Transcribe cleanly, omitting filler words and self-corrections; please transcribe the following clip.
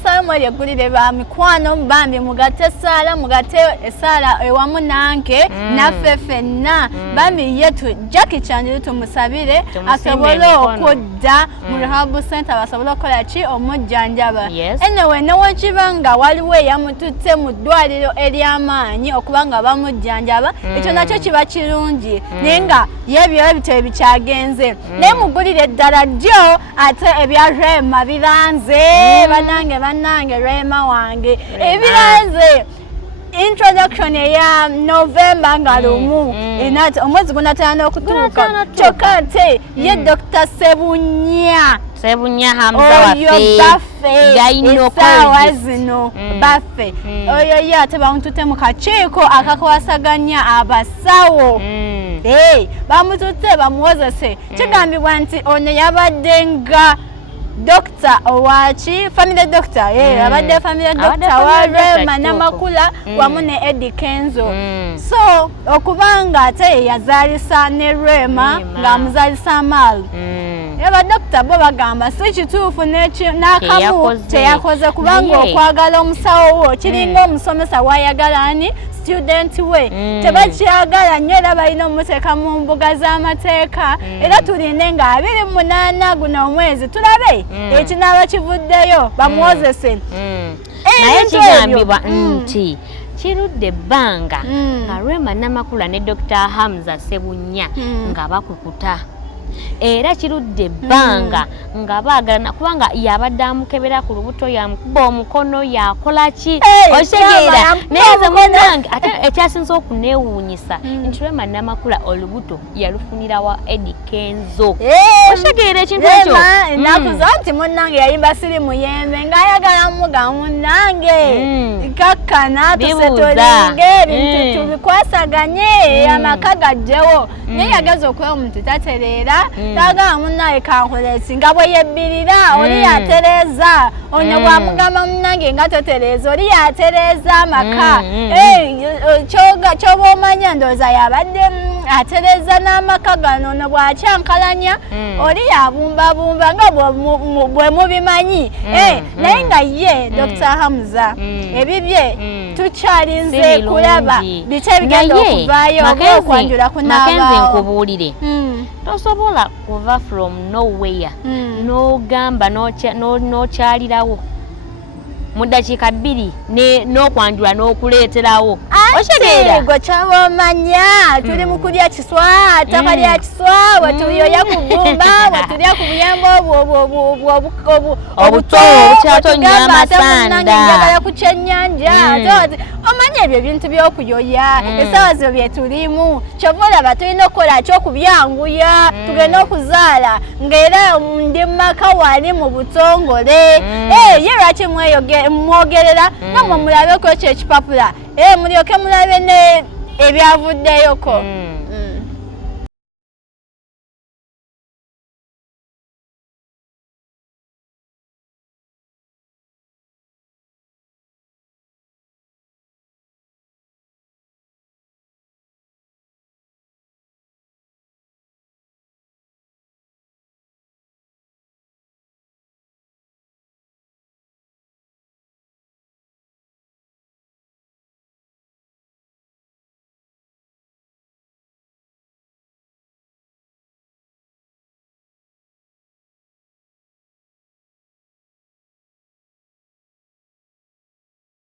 Sala mwali egulire ba mikwano bambi mugate sala mugate esala ewamu nanke naffe ffenna bambi yetu Jackie Chandiru tumusabire asobole okudda mu rehab center basobole okukola ki omujjanjaba anyway newakibanga waliwo eyamututte mu ddwaliro ery'amaanyi okubanga bamujjanjaba ekyo nakyo kiba kirungi naye nga yebyo ebitebe bikyagenze naye mugulire eddala jjo ate ebya Rema biranze banange Rema wange ebiranze introduction ya November ngalumu enati omwezi gunatana okutuuka kyokka ate ye Dr. Sebunya Hamza waffe gainokozi zino baffe oyo ye ate bamutute mu kakiiko akakwasaganya abasawo bamutute bamuwozese kigambibwa nti ono yabadde nga Doctor Owachi, family doctor, abadde family doctor wa Rema Namakula wamu ne Eddie Kenzo. So, okubanga ate yazalisa ne Rema nga muzalisa Malu. Aba doctor bo bagamba si kituufu n'akamu teyakoze kubanga okwagala omusawo wo kiringa omusomesa wayagalani student we tebakyagala nnyo era balina omuteeka mu mbuga z'amateeka era tulinde nga 28 guno omwezi tulabe ekinaaba kivuddeyo bamuwozese naye kigambibwa nti kirudde ebbanga nga Rema Namakula ne Dr. Hamza Sebunya nga bakukuta era kirudde ebbanga nga baagalana kubanga yabadde amukebera ku lubuto yamukuba omukono yakola ki otegeera neze munange ate ekyasinza okuneewuunyisa nti Rema Namakula olubuto yalufunira wa Eddie Kenzo otegeera ekintu ekyo nakuza nti munange yayimba siri muyembe ng'ayagala muga munange kakkana tusetolinge ebintu tubikwasaganye amaka gajjewo naye yageza okuba omuntu tatereera taga munnaye kankolesi nga bwe yebbirira oli yatereza ono bwamugamba munange nga totereza oli yatereza amaka kyoba omanya ndowooza yabadde atereza n'amaka gano ono bwakyankalanya oli yabumbabumba nga bwe mubimanyi naye nga ye Dr. Hamza ebibye tukyalinze kulaba biki ebigenda okuvaayo oba okwanjula kunaabaawo tosobola kuva from nowhere n'ogamba n'okyalirawo mu dakiika 2 n'okwanjula n'okuleeterawo gwe kyaba omanya tuli mu kulya kiswa takalya kiswa wetuyoya ku bbumba wetulya ku buyembe obuto obukyatonya amasanda njagala ku kyennyanja omanya ebyo ebintu by'okuyoya essaawa zo bye tulimu kyova olaba tulina okukola ky'okubyanguya tugenda okuzaala ng'era ndi mu maka wali mu butongole ye lwaki mwogerera nga mwe mulabeko ekyo ekipapula mulyoke mulabe ne ebyavuddeyoko